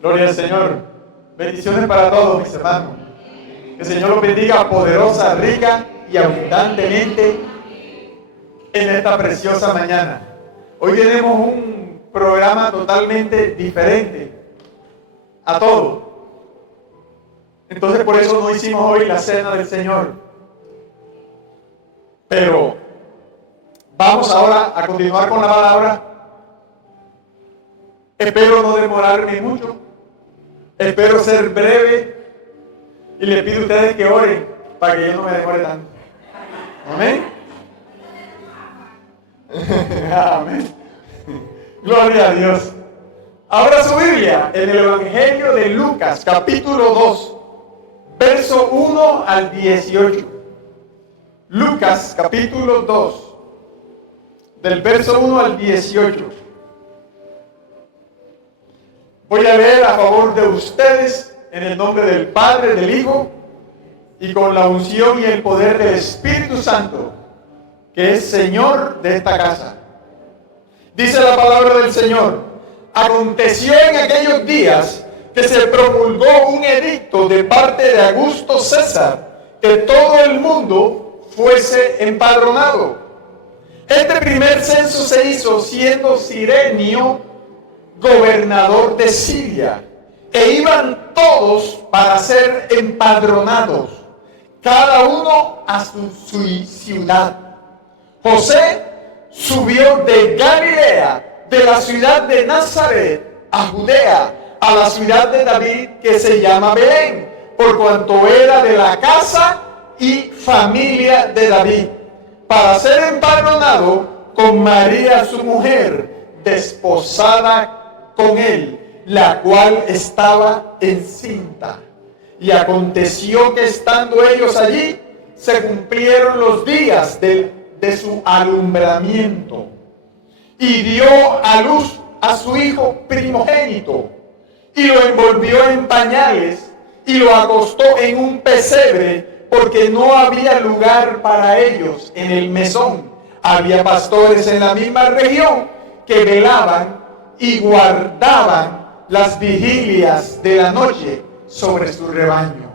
Gloria al Señor. Bendiciones para todos, mis hermanos. Que el Señor los bendiga poderosa, rica y abundantemente en esta preciosa mañana. Hoy tenemos un programa totalmente diferente a todo. Entonces por eso no hicimos hoy la cena del Señor. Pero vamos ahora a continuar con la palabra. Espero no demorarme mucho. Espero ser breve. Y les pido a ustedes que oren para que yo no me demore tanto. Amén. Amén. Gloria a Dios. Ahora su Biblia en el Evangelio de Lucas, capítulo 2, verso 1 al 18. Lucas, capítulo 2, del verso 1 al 18. Voy a leer a favor de ustedes en el nombre del Padre, del Hijo y con la unción y el poder del Espíritu Santo, que es Señor de esta casa. Dice la palabra del Señor: aconteció en aquellos días que se promulgó un edicto de parte de Augusto César, que todo el mundo fuese empadronado. Este primer censo se hizo siendo Cirenio gobernador de Siria, e iban todos para ser empadronados, cada uno a su ciudad. José subió de Galilea, de la ciudad de Nazaret, a Judea, a la ciudad de David, que se llama Belén, por cuanto era de la casa y familia de David, para ser empadronado con María su mujer, desposada con él, la cual estaba encinta. Y aconteció que estando ellos allí, se cumplieron los días de su alumbramiento, y dio a luz a su hijo primogénito, y lo envolvió en pañales, y lo acostó en un pesebre, porque no había lugar para ellos en el mesón. Había pastores en la misma región que velaban y guardaban las vigilias de la noche sobre su rebaño.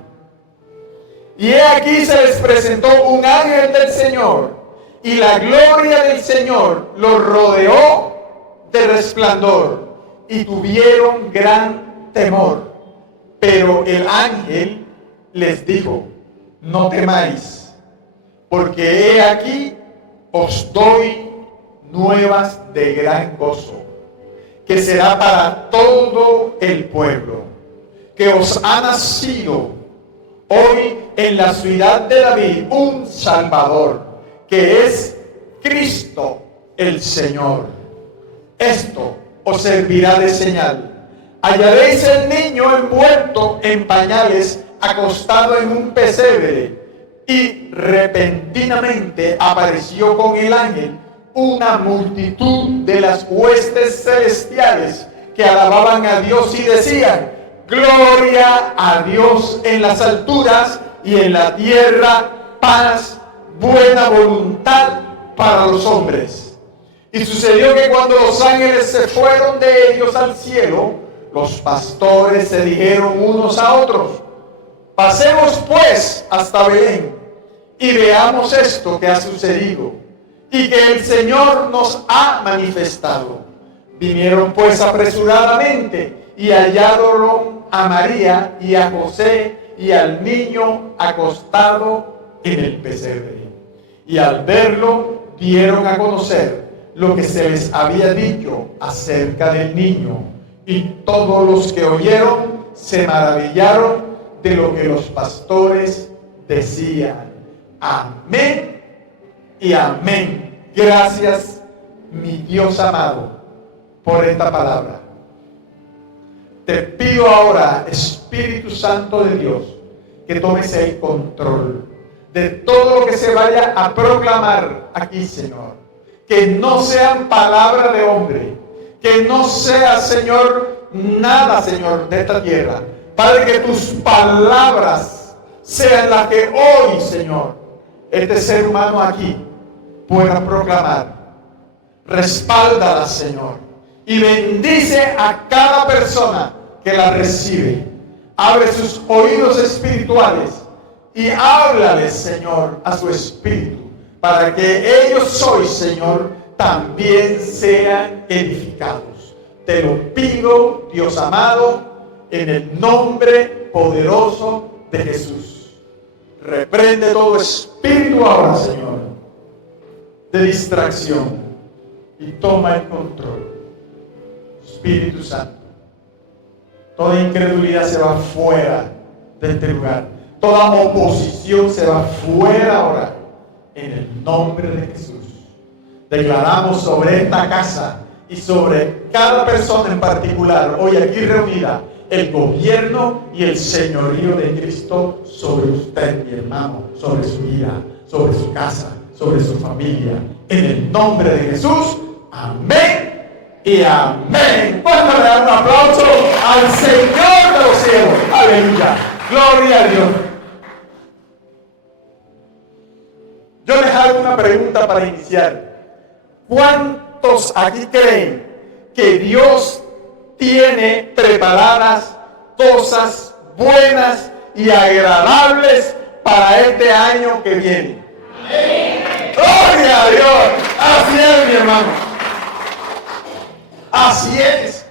Y he aquí se les presentó un ángel del Señor, y la gloria del Señor los rodeó de resplandor, y tuvieron gran temor. Pero el ángel les dijo: no temáis, porque he aquí os doy nuevas de gran gozo, que será para todo el pueblo, que os ha nacido hoy en la ciudad de David un Salvador, que es Cristo el Señor. Esto os servirá de señal: hallaréis el niño envuelto en pañales, acostado en un pesebre. Y repentinamente apareció con el ángel una multitud de las huestes celestiales, que alababan a Dios y decían: gloria a Dios en las alturas, y en la tierra paz, buena voluntad para los hombres. Y sucedió que cuando los ángeles se fueron de ellos al cielo, los pastores se dijeron unos a otros: pasemos pues hasta Belén y veamos esto que ha sucedido y que el Señor nos ha manifestado. Vinieron pues apresuradamente y hallaron a María y a José y al niño acostado en el pesebre. Y al verlo dieron a conocer lo que se les había dicho acerca del niño. Y todos los que oyeron se maravillaron de lo que los pastores decían. Amén y amén. Gracias, mi Dios amado, por esta palabra. Te pido ahora, Espíritu Santo de Dios, que tomes el control de todo lo que se vaya a proclamar aquí, Señor. Que no sean palabras de hombre, que no sea, Señor, nada, Señor, de esta tierra. Padre, que tus palabras sean las que hoy, Señor, este ser humano aquí pueda proclamar. Respáldalas, Señor, y bendice a cada persona que la recibe. Abre sus oídos espirituales y háblales, Señor, a su espíritu, para que ellos hoy, Señor, también sean edificados. Te lo pido, Dios amado, en el nombre poderoso de Jesús. Reprende todo espíritu ahora, Señor, de distracción, y toma el control. Espíritu Santo, toda incredulidad se va fuera de este lugar. Toda oposición se va fuera ahora. En el nombre de Jesús. Declaramos sobre esta casa y sobre cada persona en particular, hoy aquí reunida, el gobierno y el señorío de Cristo sobre usted, mi hermano, sobre su vida, sobre su casa, sobre su familia. En el nombre de Jesús. Amén y amén. Vamos a dar un aplauso al Señor de los cielos. Aleluya. Gloria a Dios. Yo les hago una pregunta para iniciar. ¿Cuántos aquí creen que Dios tiene preparadas cosas buenas y agradables para este año que viene? ¡Amén! ¡Gloria a Dios! Así es, mi hermano. Así es.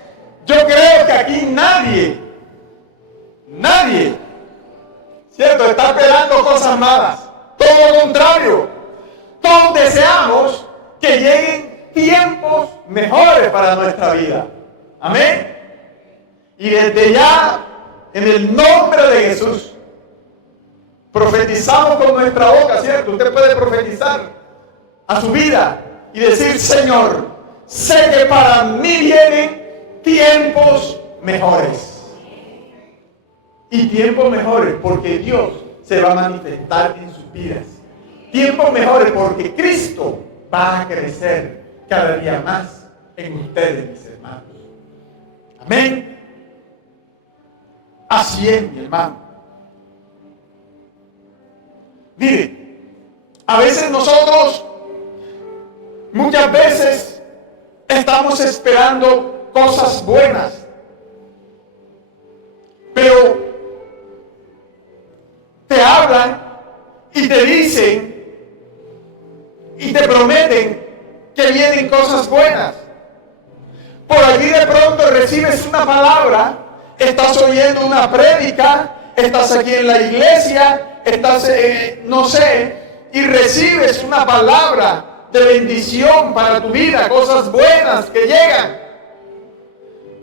Yo creo que aquí nadie, ¿cierto?, está esperando cosas malas. Todo lo contrario. Todos deseamos que lleguen tiempos mejores para nuestra vida. Amén. Y desde ya, en el nombre de Jesús, profetizamos con nuestra boca, ¿cierto? Usted puede profetizar a su vida y decir: Señor, sé que para mí vienen tiempos mejores. Y tiempos mejores porque Dios se va a manifestar en sus vidas. Tiempos mejores porque Cristo va a crecer cada día más en ustedes, mis hermanos. Amén. Así es, mi hermano. Mire, a veces nosotros, muchas veces, estamos esperando cosas buenas, pero te hablan y te dicen y te prometen que vienen cosas buenas. Por allí de pronto recibes una palabra, estás oyendo una prédica, estás aquí en la iglesia, estás, no sé, y recibes una palabra de bendición para tu vida, cosas buenas que llegan.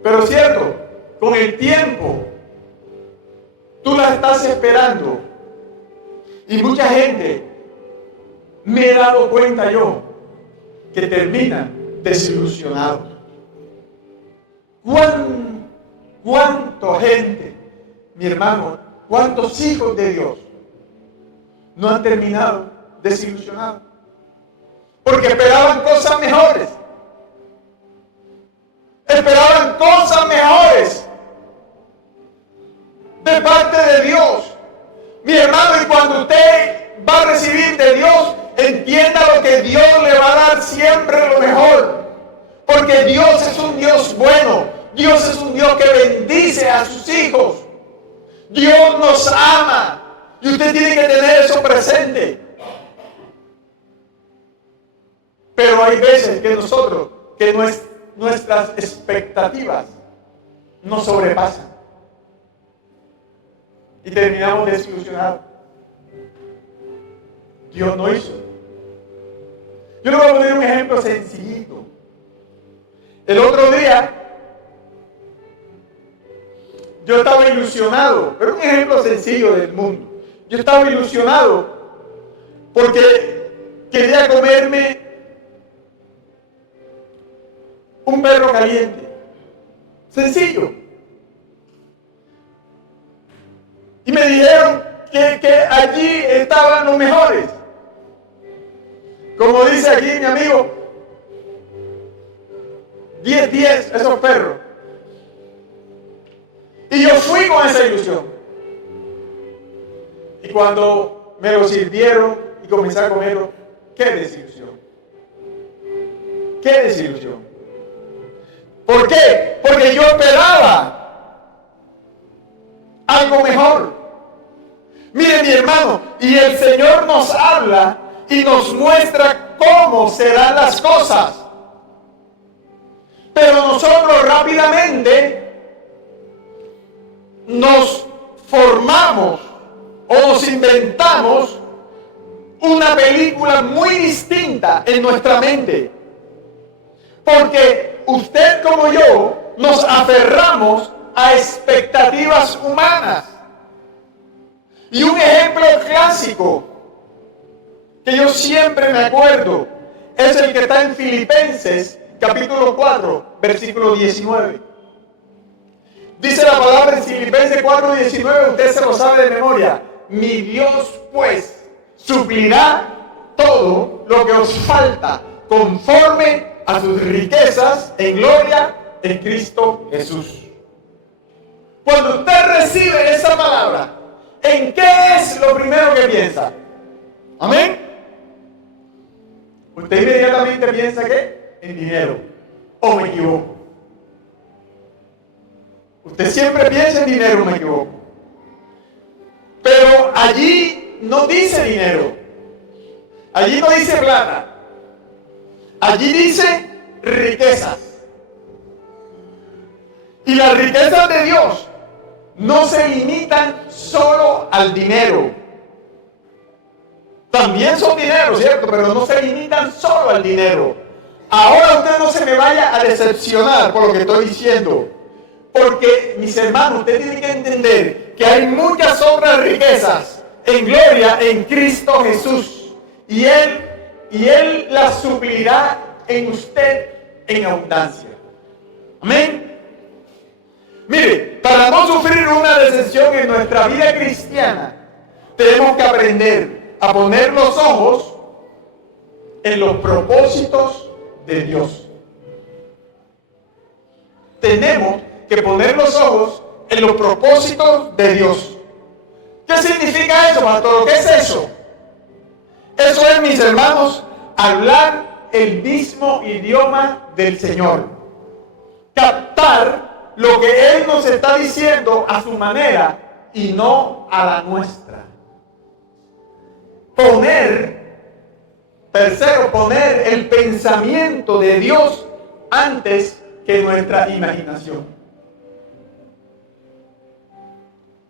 Pero cierto, con el tiempo, tú la estás esperando. Y mucha gente, me he dado cuenta yo, que terminan desilusionados. ¿Cuánta gente, mi hermano, cuántos hijos de Dios no han terminado desilusionados? Porque esperaban cosas mejores. Esperaban cosas mejores de parte de Dios. Mi hermano, y cuando usted va a recibir de Dios, entienda lo que Dios le va a dar siempre lo mejor. Porque Dios es un Dios bueno. Dios es un Dios que bendice a sus hijos. Dios nos ama. Y usted tiene que tener eso presente. Pero hay veces que nosotros, que nuestras expectativas nos sobrepasan. Y terminamos desilusionados. Dios no hizo. Yo le voy a poner un ejemplo sencillito. El otro día, yo estaba ilusionado, pero un ejemplo sencillo del mundo. Yo estaba ilusionado porque quería comerme un perro caliente. Sencillo. Y me dijeron que allí estaban los mejores. Como dice aquí mi amigo, 10 esos perros. Y yo fui con esa ilusión. Y cuando me lo sirvieron y comencé a comerlo, ¡qué desilusión! ¡Qué desilusión! ¿Por qué? Porque yo esperaba Mire, mi hermano, y el Señor nos habla y nos muestra cómo serán las cosas. Pero nosotros rápidamente nos formamos o nos inventamos una película muy distinta en nuestra mente. Porque usted como yo nos aferramos a expectativas humanas. Y un ejemplo clásico que yo siempre me acuerdo es el que está en Filipenses capítulo 4, versículo 19. Dice la palabra en Filipenses 4, 19, usted se lo sabe de memoria. Mi Dios pues suplirá todo lo que os falta conforme a sus riquezas en gloria en Cristo Jesús. Cuando usted recibe esa palabra, ¿en qué es lo primero que piensa? ¿Amén? Usted inmediatamente piensa que en dinero. ¿O me equivoco? Usted siempre piensa en dinero, ¿o me equivoco? Pero allí no dice dinero. Allí no dice plata. Allí dice riquezas. Y las riquezas de Dios no se limitan solo al dinero. También son dinero, ¿cierto? Pero no se limitan solo al dinero. Ahora usted no se me vaya a decepcionar por lo que estoy diciendo. Porque, mis hermanos, usted tiene que entender que hay muchas otras riquezas en gloria en Cristo Jesús. Y Él las suplirá en usted en abundancia. Amén. Mire, para no sufrir una decepción en nuestra vida cristiana, tenemos que aprender a poner los ojos en los propósitos de Dios. Tenemos que poner los ojos en los propósitos de Dios. ¿Qué significa eso, pastor? ¿Qué es eso? Eso es, mis hermanos, hablar el mismo idioma del Señor. Captar lo que Él nos está diciendo a su manera y no a la nuestra. Poner el pensamiento de Dios antes que nuestra imaginación.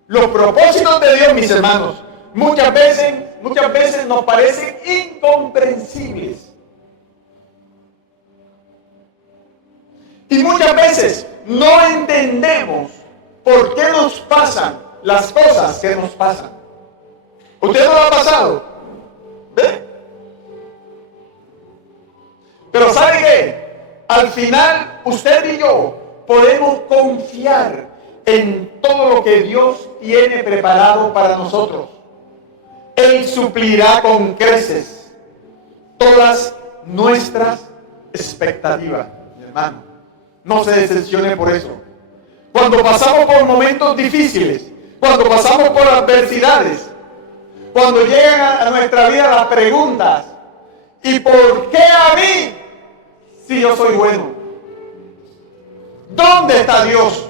Los propósitos de Dios, mis hermanos, muchas veces nos parecen incomprensibles. Y muchas veces no entendemos por qué nos pasan las cosas que nos pasan. ¿Usted no lo ha pasado? ¿Ve? Pero ¿sabe qué? Al final, usted y yo podemos confiar en todo lo que Dios tiene preparado para nosotros. Él suplirá con creces todas nuestras expectativas, mi hermano. No se decepcione por eso. Cuando pasamos por momentos difíciles, cuando pasamos por adversidades, cuando llegan a nuestra vida las preguntas, ¿y por qué a mí si yo soy bueno? ¿Dónde está Dios?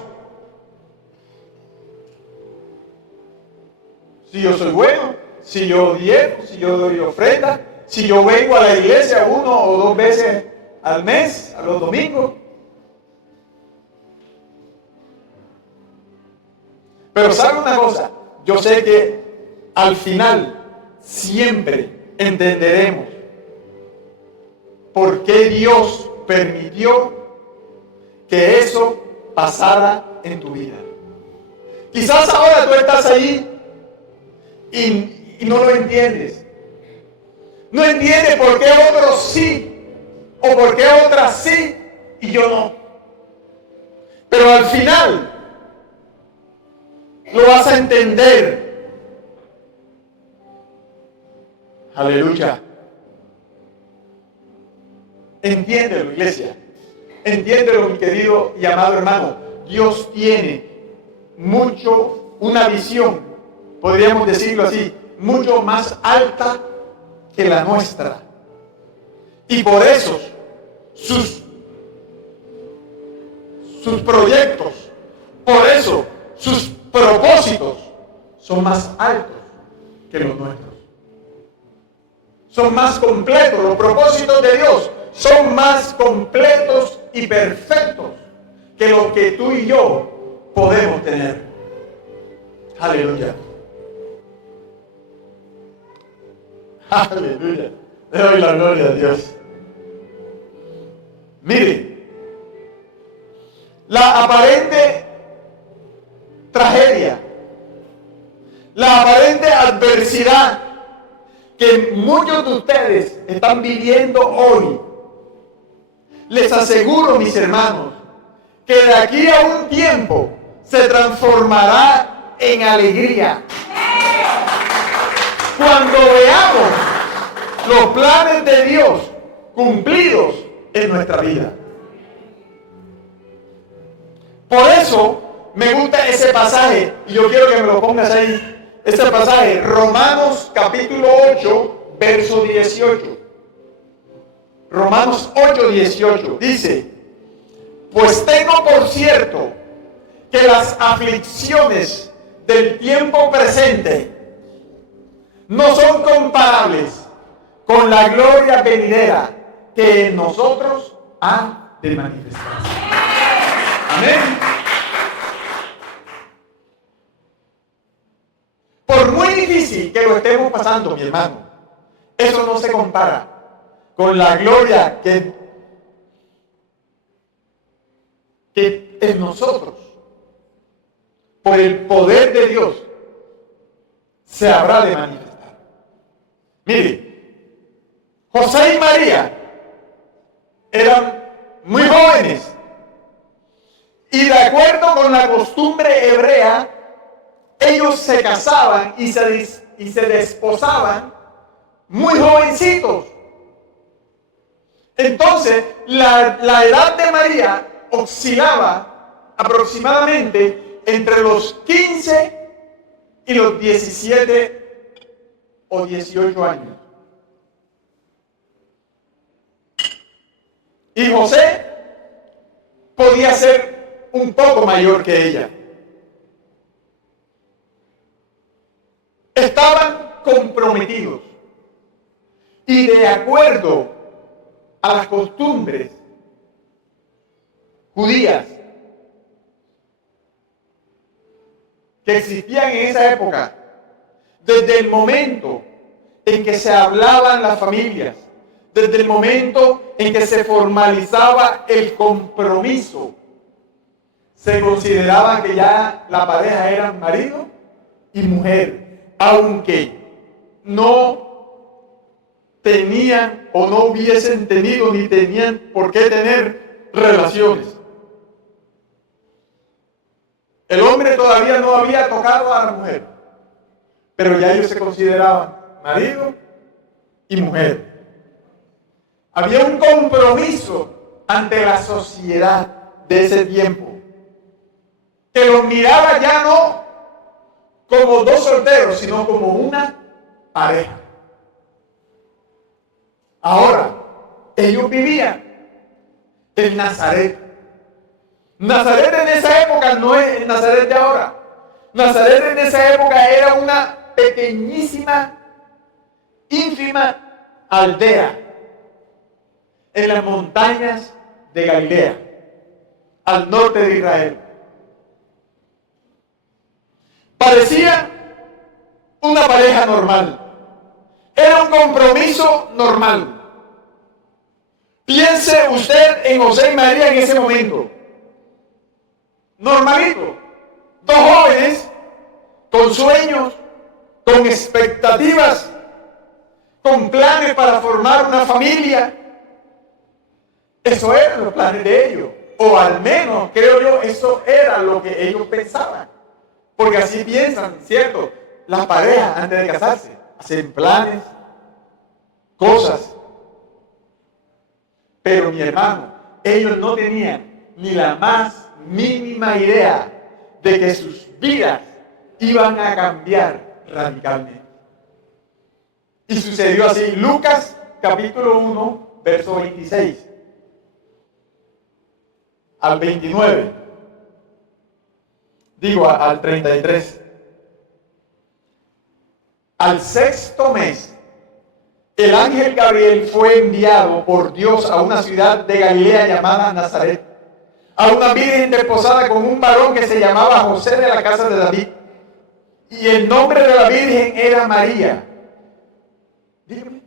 Si yo soy bueno, si yo diezmo, si yo doy ofrenda, si yo vengo a la iglesia 1 o 2 veces al mes, a los domingos. Pero ¿sabe una cosa? Yo sé que al final siempre entenderemos por qué Dios permitió que eso pasara en tu vida. Quizás ahora tú estás ahí y no lo entiendes. No entiendes por qué otros sí o por qué otras sí y yo no. Pero al final lo vas a entender. Aleluya. Entiéndelo, iglesia. Entiéndelo, mi querido y amado hermano. Dios tiene una visión, podríamos decirlo así, mucho más alta que la nuestra. Y por eso sus proyectos, por eso sus propósitos son más altos que los nuestros. Son más completos, los propósitos de Dios son más completos y perfectos que los que tú y yo podemos tener. Aleluya. Aleluya. Le doy la gloria a Dios. Mire, la aparente tragedia, la aparente adversidad que muchos de ustedes están viviendo hoy, les aseguro, mis hermanos, que de aquí a un tiempo se transformará en alegría. Cuando veamos los planes de Dios cumplidos en nuestra vida. Por eso me gusta ese pasaje, y yo quiero que me lo pongas ahí, ese pasaje, Romanos capítulo 8, verso 18. Romanos 8, 18, dice: pues tengo por cierto que las aflicciones del tiempo presente no son comparables con la gloria venidera que en nosotros ha de manifestarse. Amén. Por muy difícil que lo estemos pasando, mi hermano, eso no se compara con la gloria que en nosotros, por el poder de Dios, se habrá de manifestar. Mire, José y María eran muy jóvenes y de acuerdo con la costumbre hebrea, ellos se casaban y se desposaban muy jovencitos. Entonces, la edad de María oscilaba aproximadamente entre los 15 y los 17 o 18 años. Y José podía ser un poco mayor que ella. Estaban comprometidos y de acuerdo a las costumbres judías que existían en esa época, desde el momento en que se hablaban las familias, desde el momento en que se formalizaba el compromiso, se consideraba que ya la pareja era marido y mujer, aunque no tenían o no hubiesen tenido ni tenían por qué tener relaciones. El hombre todavía no había tocado a la mujer, pero ya ellos se consideraban marido y mujer. Había un compromiso ante la sociedad de ese tiempo, que los miraba ya no como dos solteros, sino como una pareja. Ahora, ellos vivían en Nazaret. Nazaret en esa época no es el Nazaret de ahora. Nazaret en esa época era una pequeñísima, ínfima aldea en las montañas de Galilea, al norte de Israel. Parecía una pareja normal. Era un compromiso normal. Piense usted en José y María en ese momento. Normalito. Dos jóvenes con sueños, con expectativas, con planes para formar una familia. Eso eran los planes de ellos. O al menos, creo yo, eso era lo que ellos pensaban. Porque así piensan, ¿cierto? Las parejas antes de casarse hacen planes, cosas. Pero mi hermano, ellos no tenían ni la más mínima idea de que sus vidas iban a cambiar radicalmente. Y sucedió así. Lucas capítulo 1, verso 26 al 29. Digo, al 33. al sexto mes, el ángel Gabriel fue enviado por Dios a una ciudad de Galilea llamada Nazaret, a una virgen desposada con un varón que se llamaba José, de la casa de David, y el nombre de la virgen era María. Dígame.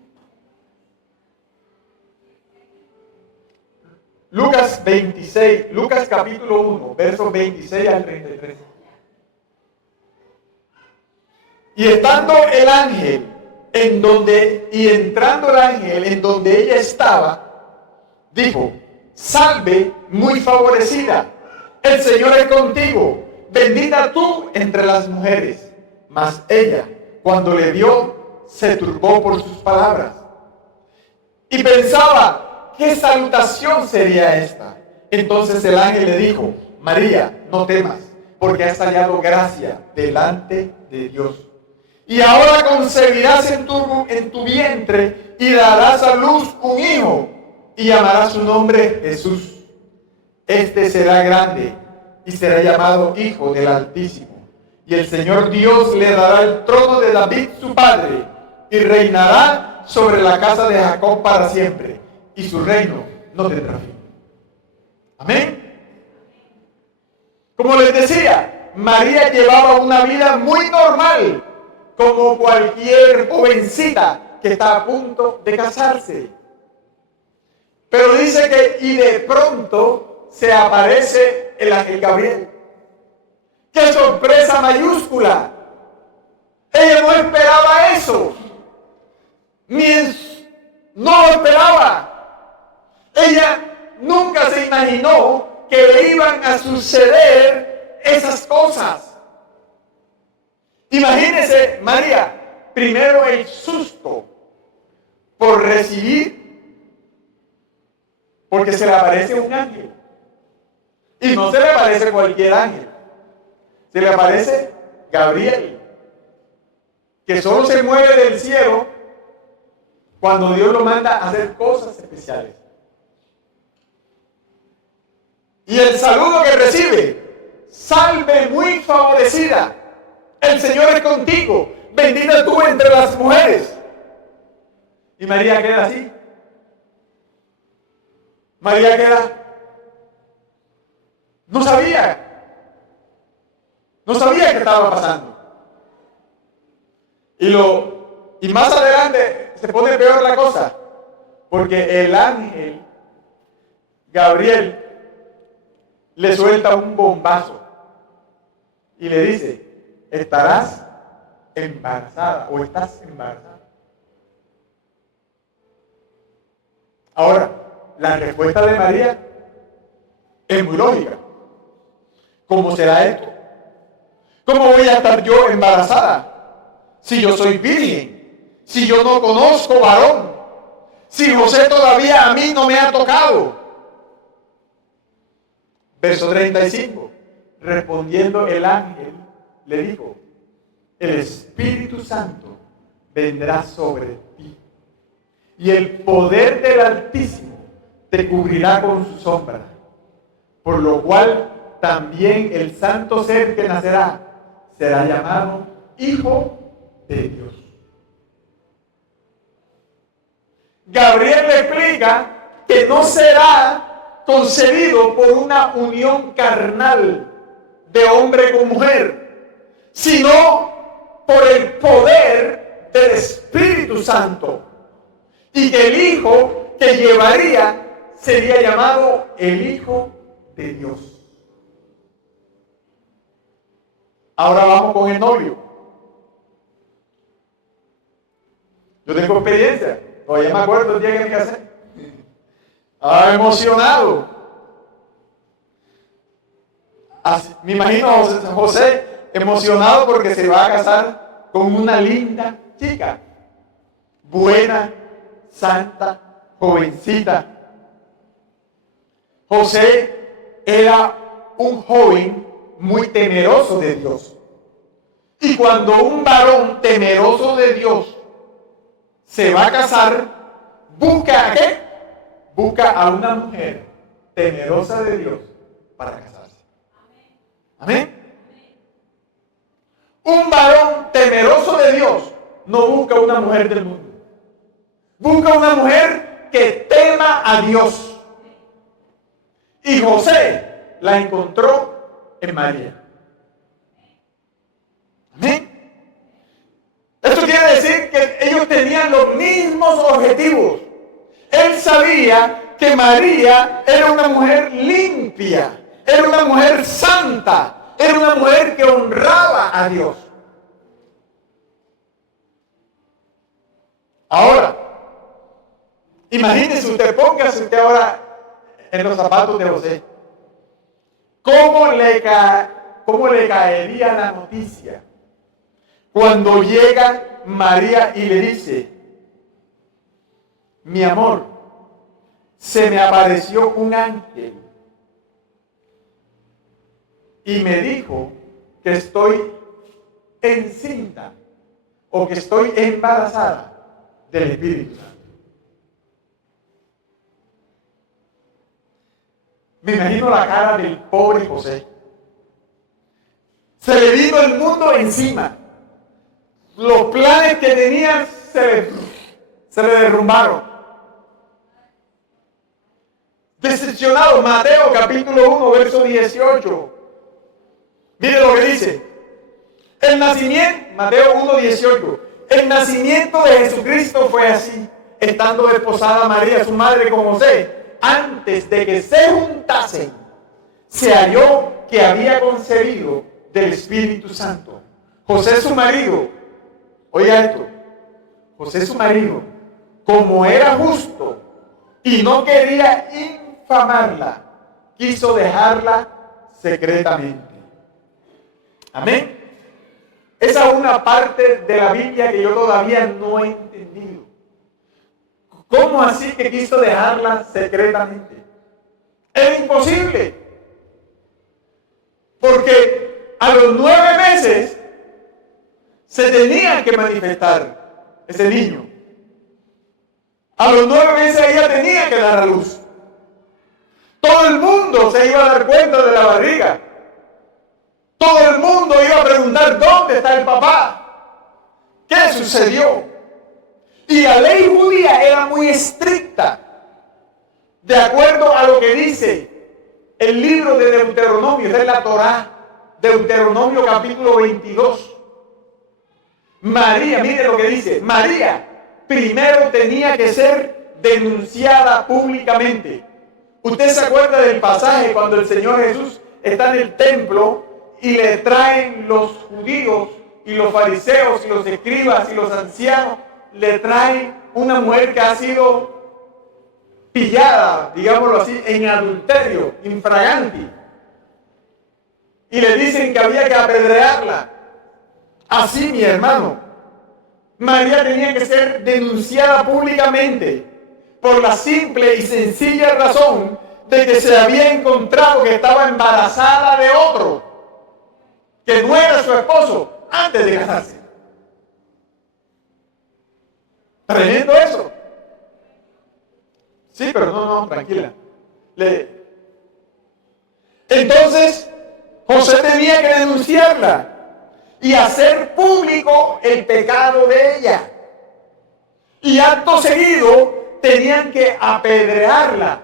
Lucas 26, Lucas capítulo 1, versos 26 al 33. Y entrando el ángel en donde ella estaba, dijo: salve, muy favorecida, el Señor es contigo, bendita tú entre las mujeres. Mas ella, cuando le vio, se turbó por sus palabras y pensaba: ¿qué salutación sería esta? Entonces el ángel le dijo: María, no temas, porque has hallado gracia delante de Dios. Y ahora concebirás en tu vientre y darás a luz un hijo, y llamarás su nombre Jesús. Este será grande y será llamado Hijo del Altísimo. Y el Señor Dios le dará el trono de David su padre, y reinará sobre la casa de Jacob para siempre, y su reino no tendrá fin. Amén. Como les decía, María llevaba una vida muy normal, como cualquier jovencita que está a punto de casarse. Pero dice que y de pronto se aparece el ángel Gabriel. ¡Qué sorpresa mayúscula! Ella no esperaba eso. No lo esperaba. Ella nunca se imaginó que le iban a suceder esas cosas. Imagínese, María, primero el susto por recibir, porque se le aparece un ángel. Y no se le aparece cualquier ángel. Se le aparece Gabriel, que solo se mueve del cielo cuando Dios lo manda a hacer cosas especiales. Y el saludo que recibe: salve, muy favorecida, el Señor es contigo, bendita tú entre las mujeres. Y María queda así. María queda, no sabía qué estaba pasando. Y más adelante se pone peor la cosa, porque el ángel Gabriel le suelta un bombazo y le dice: estarás embarazada o estás embarazada. Ahora, la respuesta de María es muy lógica. ¿Cómo será esto? ¿Cómo voy a estar yo embarazada si yo soy virgen? Si yo no conozco varón. Si José todavía a mí no me ha tocado. Verso 35. Respondiendo el ángel le dijo: el Espíritu Santo vendrá sobre ti, y el poder del Altísimo te cubrirá con su sombra, por lo cual también el santo ser que nacerá será llamado Hijo de Dios. Gabriel le explica que no será concebido por una unión carnal de hombre con mujer, sino por el poder del Espíritu Santo, y que el hijo que llevaría sería llamado el Hijo de Dios. Ahora vamos con el novio. Yo tengo experiencia, todavía me acuerdo el día que me casé. Estaba emocionado. Así, me imagino a José emocionado porque se va a casar con una linda chica, buena, santa, jovencita. José era un joven muy temeroso de Dios. Y cuando un varón temeroso de Dios se va a casar, ¿busca a qué? Busca a una mujer temerosa de Dios para casarse. Amén. Un varón temeroso de Dios no busca una mujer del mundo. Busca una mujer que tema a Dios. Y José la encontró en María. Amén. Esto quiere decir que ellos tenían los mismos objetivos. Él sabía que María era una mujer limpia, era una mujer santa, era una mujer que honraba a Dios. Ahora, imagínese usted, póngase usted ahora en los zapatos de José. ¿Cómo le caería la noticia cuando llega María y le dice: mi amor, se me apareció un ángel y me dijo que estoy encinta o que estoy embarazada del Espíritu Santo? Me imagino la cara del pobre José. Se le vino el mundo encima. Los planes que tenía se le derrumbaron. Decepcionado. Mateo capítulo 1, verso 18. Mire lo que dice. El nacimiento, Mateo 1, 18. El nacimiento de Jesucristo fue así, estando desposada María, su madre, con José. Antes de que se juntasen, se halló que había concebido del Espíritu Santo. José su marido, oiga esto, José su marido, como era justo y no quería infamarla, quiso dejarla secretamente. Amén. Esa es una parte de la Biblia que yo todavía no he entendido. ¿Cómo así que quiso dejarla secretamente? Era imposible. Porque a los 9 meses se tenía que manifestar ese niño. A los 9 meses ella tenía que dar a luz. Todo el mundo se iba a dar cuenta de la barriga. Todo el mundo iba a preguntar: ¿dónde está el papá? ¿Qué sucedió? Y la ley judía era muy estricta. De acuerdo a lo que dice el libro de Deuteronomio, es la Torá, Deuteronomio capítulo 22. María, mire lo que dice. María primero tenía que ser denunciada públicamente. ¿Usted se acuerda del pasaje cuando el Señor Jesús está en el templo y le traen los judíos y los fariseos y los escribas y los ancianos, le traen una mujer que ha sido pillada, digámoslo así, en adulterio, infraganti, y le dicen que había que apedrearla? Así, mi hermano, María tenía que ser denunciada públicamente por la simple y sencilla razón de que se había encontrado que estaba embarazada de otro, que no era su esposo, antes de casarse. Tremendo eso. Sí, pero no, tranquila. Entonces, José tenía que denunciarla y hacer público el pecado de ella. Y acto seguido tenían que apedrearla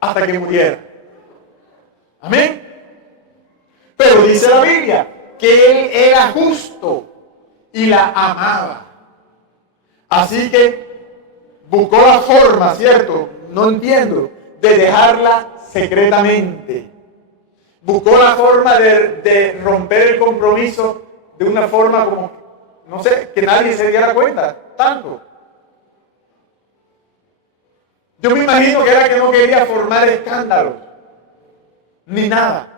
hasta que muriera. Amén. Pero dice la Biblia que él era justo y la amaba. Así que buscó la forma, ¿cierto? No entiendo, de dejarla secretamente. Buscó la forma de romper el compromiso de una forma como, no sé, que nadie se diera cuenta, tanto. Yo me imagino que era que no quería formar escándalos, ni nada.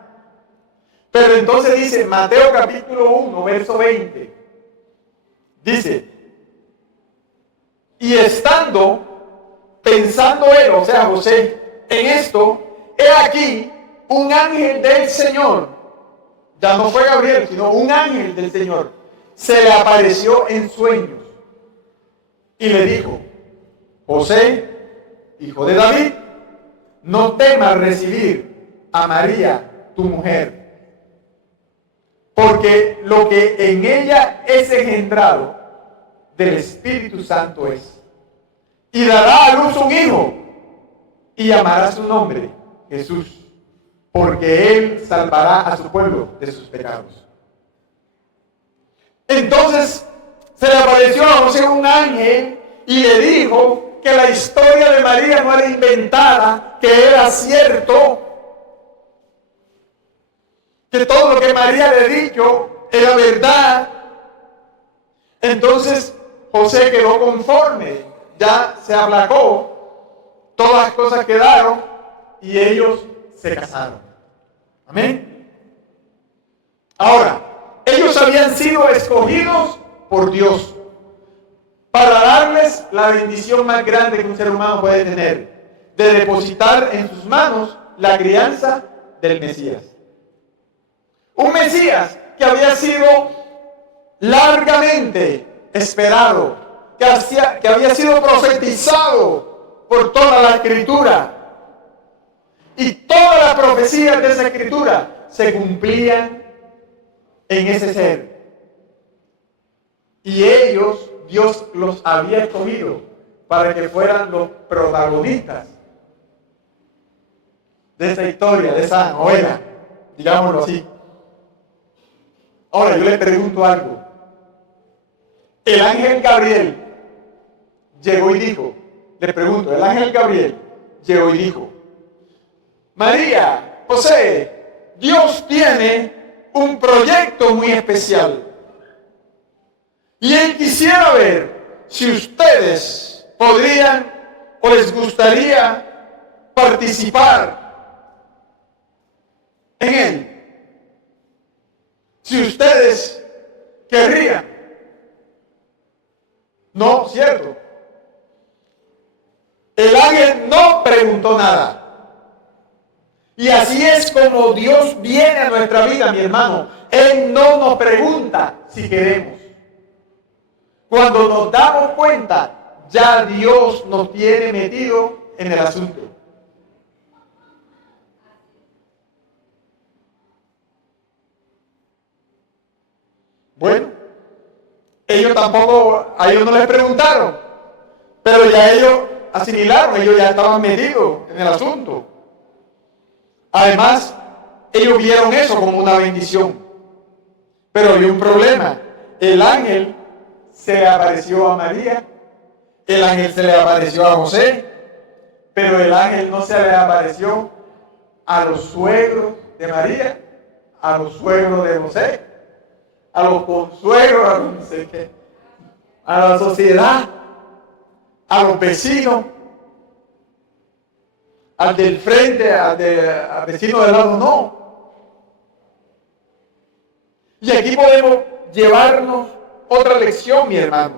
Pero entonces dice, Mateo capítulo 1, verso 20, dice: y estando pensando él, o sea, José, en esto, he aquí un ángel del Señor, ya no fue Gabriel, sino un ángel del Señor, se le apareció en sueños y le dijo: José, hijo de David, no temas recibir a María, tu mujer, porque lo que en ella es engendrado del Espíritu Santo es. Y dará a luz un hijo, y llamará su nombre Jesús, porque él salvará a su pueblo de sus pecados. Entonces se le apareció a José un ángel y le dijo que la historia de María no era inventada, que era cierto, que todo lo que María le había dicho era verdad. Entonces José quedó conforme, ya se aplacó, todas las cosas quedaron y ellos se casaron. Amén. Ahora, ellos habían sido escogidos por Dios para darles la bendición más grande que un ser humano puede tener, de depositar en sus manos la crianza del Mesías. Un Mesías que había sido largamente esperado, que había sido profetizado por toda la Escritura. Y todas las profecías de esa Escritura se cumplían en ese ser. Y ellos, Dios los había escogido para que fueran los protagonistas de esta historia, de esa novela, digámoslo así. Ahora yo le pregunto algo. El ángel Gabriel llegó y dijo, le pregunto, el ángel Gabriel llegó y dijo, María, José, Dios tiene un proyecto muy especial. Y él quisiera ver si ustedes podrían o les gustaría participar en él. Si ustedes querrían. No, cierto. El ángel no preguntó nada. Y así es como Dios viene a nuestra vida, mi hermano. Él no nos pregunta si queremos. Cuando nos damos cuenta, ya Dios nos tiene metido en el asunto. Bueno, ellos tampoco, a ellos no les preguntaron, pero ya ellos asimilaron, ellos ya estaban metidos en el asunto. Además, ellos vieron eso como una bendición. Pero había un problema. El ángel se le apareció a María, el ángel se le apareció a José, pero el ángel no se le apareció a los suegros de María, a los suegros de José, a los consuegros, a los no sé qué, a la sociedad, a los vecinos, al del frente, al vecino del lado, no. Y aquí podemos llevarnos otra lección, mi hermano.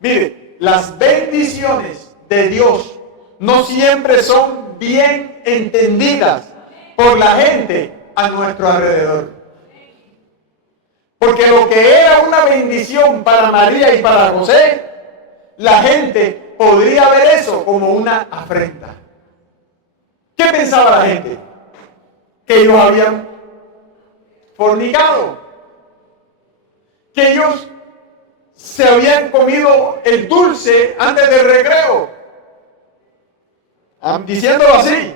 Mire, las bendiciones de Dios no siempre son bien entendidas por la gente a nuestro alrededor. Porque lo que era una bendición para María y para José, la gente podría ver eso como una afrenta. ¿Qué pensaba la gente? Que ellos habían fornicado, que ellos se habían comido el dulce antes del recreo, diciéndolo así.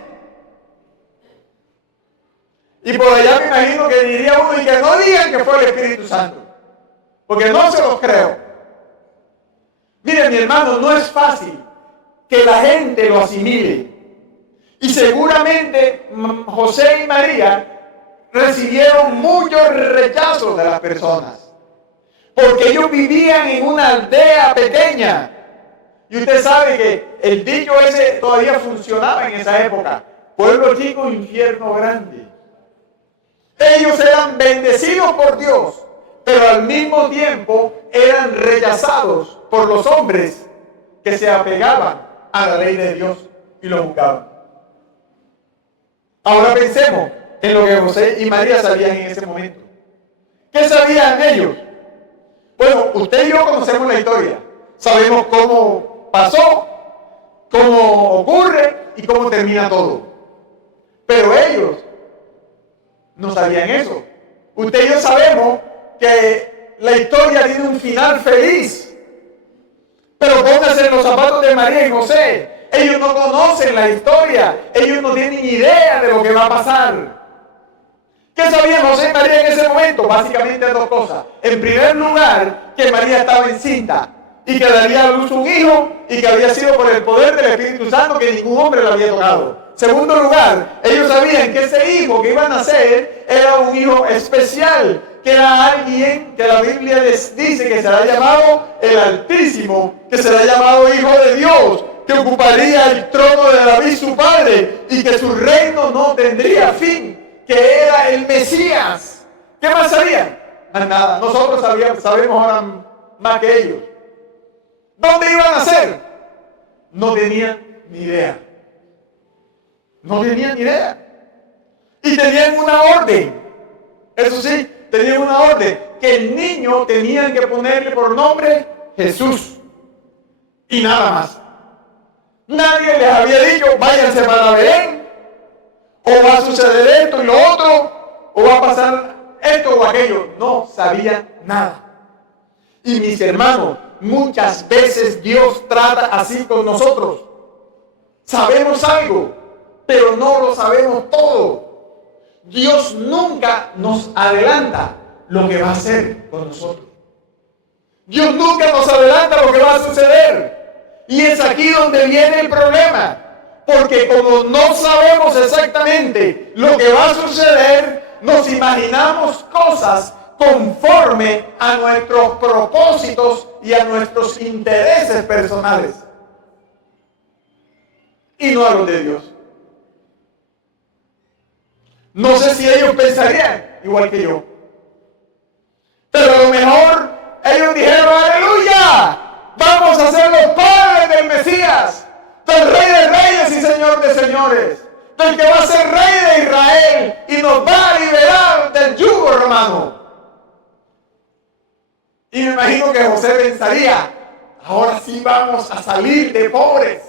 Y por allá me imagino que diría uno, y que no digan que fue el Espíritu Santo, porque no se los creo. Miren, mi hermano, no es fácil que la gente lo asimile. Y seguramente José y María recibieron muchos rechazos de las personas, porque ellos vivían en una aldea pequeña. Y usted sabe que el dicho ese todavía funcionaba en esa época: pueblo chico, infierno grande. Ellos eran bendecidos por Dios, pero al mismo tiempo eran rechazados por los hombres que se apegaban a la ley de Dios y lo juzgaban. Ahora pensemos en lo que José y María sabían en ese momento. ¿Qué sabían ellos? Bueno, usted y yo conocemos la historia. Sabemos cómo pasó, cómo ocurre y cómo termina todo. Pero ellos no sabían eso. Usted y yo sabemos que la historia tiene un final feliz. Pero póngase en los zapatos de María y José. Ellos no conocen la historia. Ellos no tienen idea de lo que va a pasar. ¿Qué sabían José y María en ese momento? Básicamente dos cosas. En primer lugar, que María estaba encinta y que daría a luz un hijo y que había sido por el poder del Espíritu Santo que ningún hombre lo había tocado. Segundo lugar, ellos sabían que ese hijo que iba a nacer era un hijo especial, que era alguien que la Biblia les dice que será llamado el Altísimo, que será llamado Hijo de Dios, que ocuparía el trono de David su padre y que su reino no tendría fin, que era el Mesías. ¿Qué más sabían? Más nada. Nosotros sabemos ahora más que ellos. ¿Dónde iban a nacer? No tenían ni idea. No tenían ni idea. Y tenían una orden. Eso sí, tenían una orden. Que el niño tenían que ponerle por nombre Jesús. Y nada más. Nadie les había dicho, váyanse para Belén. O va a suceder esto y lo otro. O va a pasar esto o aquello. No sabían nada. Y mis hermanos, muchas veces Dios trata así con nosotros. Sabemos algo, pero no lo sabemos todo. Dios nunca nos adelanta lo que va a hacer con nosotros. Dios nunca nos adelanta lo que va a suceder. Y es aquí donde viene el problema. Porque como no sabemos exactamente lo que va a suceder, nos imaginamos cosas conforme a nuestros propósitos y a nuestros intereses personales. Y no a los de Dios. No sé si ellos pensarían igual que yo. Pero a lo mejor ellos dijeron, aleluya, vamos a ser los padres del Mesías, del Rey de Reyes y Señor de Señores, del que va a ser Rey de Israel y nos va a liberar del yugo romano. Y me imagino que José pensaría, ahora sí vamos a salir de pobres.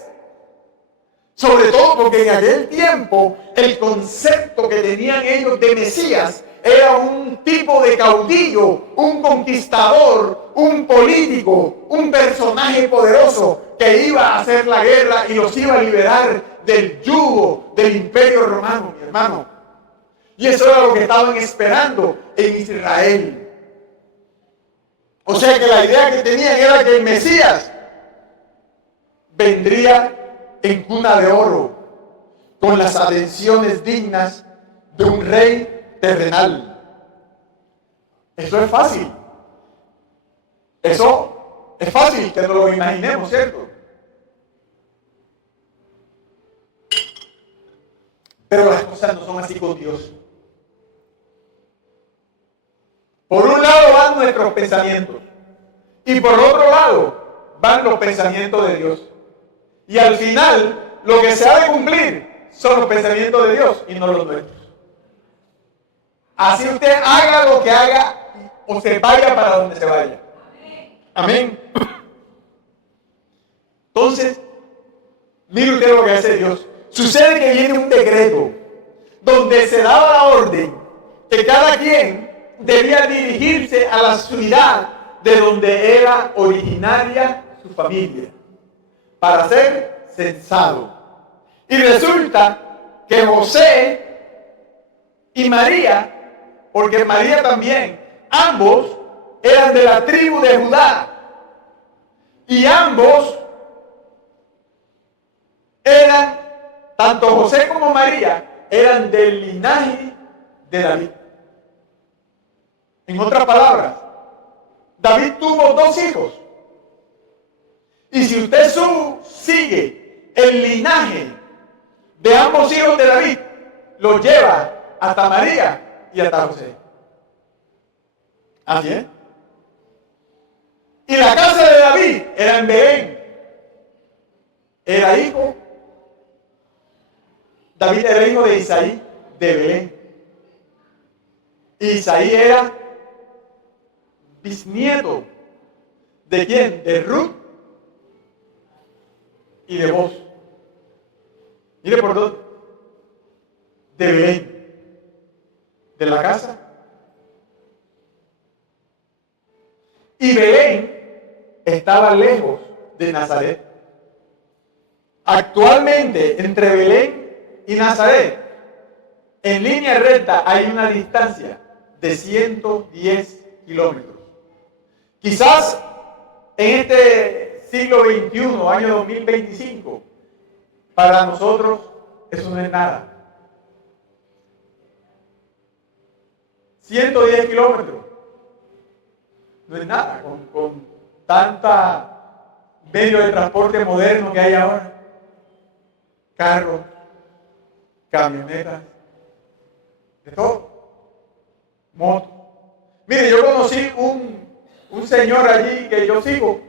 Sobre todo porque en aquel tiempo el concepto que tenían ellos de Mesías era un tipo de caudillo, un conquistador, un político, un personaje poderoso que iba a hacer la guerra y los iba a liberar del yugo del imperio romano, mi hermano. Y eso era lo que estaban esperando en Israel. O sea que la idea que tenían era que el Mesías vendría en cuna de oro, con las atenciones dignas de un rey terrenal. Eso es fácil. Eso es fácil que nos lo imaginemos, ¿cierto? Pero las cosas no son así con Dios. Por un lado van nuestros pensamientos y por otro lado van los pensamientos de Dios. Y al final lo que se ha de cumplir son los pensamientos de Dios y no los nuestros. Así usted haga lo que haga o se vaya para donde se vaya. Amén. Entonces, mire usted lo que hace Dios. Sucede que viene un decreto donde se daba la orden que cada quien debía dirigirse a la ciudad de donde era originaria su familia para ser censado. Y resulta que José y María, porque María también, ambos eran de la tribu de Judá y ambos eran, tanto José como María, eran del linaje de David. En otras palabras, David tuvo dos hijos. Y si usted sigue el linaje de ambos hijos de David, lo lleva hasta María y hasta José. Así es. Y la casa de David era en Belén. Era hijo. David era hijo de Isaí de Belén. Y Isaí era bisnieto. ¿De quién? De Ruth y de Boz. Mire por dónde. De Belén. De la casa Y Belén estaba lejos de Nazaret. Actualmente, entre Belén y Nazaret, en línea recta hay una distancia de 110 kilómetros. Quizás en este siglo XXI, año 2025, para nosotros eso no es nada. 110 kilómetros no es nada con tanta medio de transporte moderno que hay ahora. Carros, camionetas, de todo, motos. Mire, yo conocí un señor allí que yo sigo,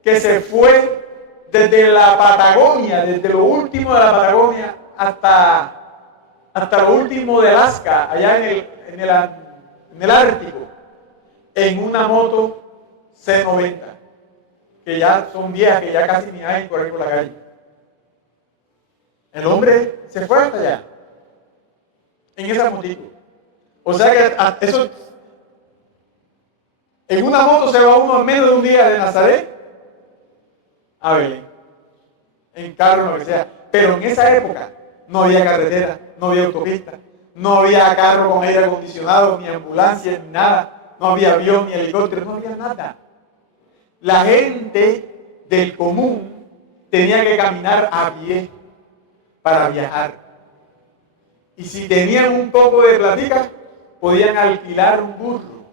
que se fue desde la Patagonia, desde lo último de la Patagonia hasta lo último de Alaska, allá en el Ártico, en una moto C90, que ya son viejas, que ya casi ni hay por ahí por la calle. El hombre se fue hasta allá, en esa motito. O sea que eso, en una moto se va uno en menos de un día de Nazaret a Belén, en carro, lo que sea. Pero en esa época no había carretera, no había autopista, no había carro con aire acondicionado, ni ambulancia, ni nada, no había avión, ni helicóptero, no había nada. La gente del común tenía que caminar a pie para viajar. Y si tenían un poco de platica, podían alquilar un burro